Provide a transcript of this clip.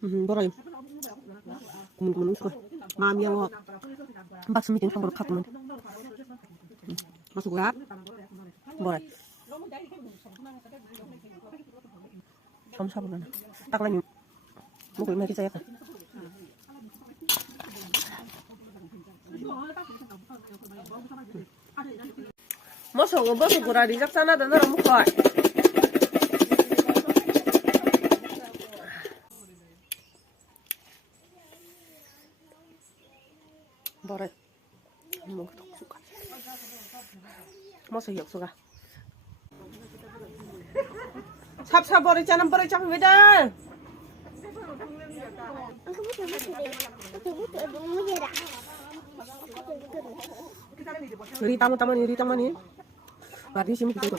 뭐라요? 고문고문 음식을 마음이 양어 박스 미팅 상으로 가꾸면 맛있고요. 뭐래? 처음 사보면 딱라니 먹을 맛이 있어야 돼. Masa nga ba sigurado sak sana dan ra mo ko. Bare. Mo ko suka. Masa yok suka. 삽삽 버리 짜는 버리 잡히 왜다. Iri tamu-tamu iri tamu ni. Berarti sini kita itu.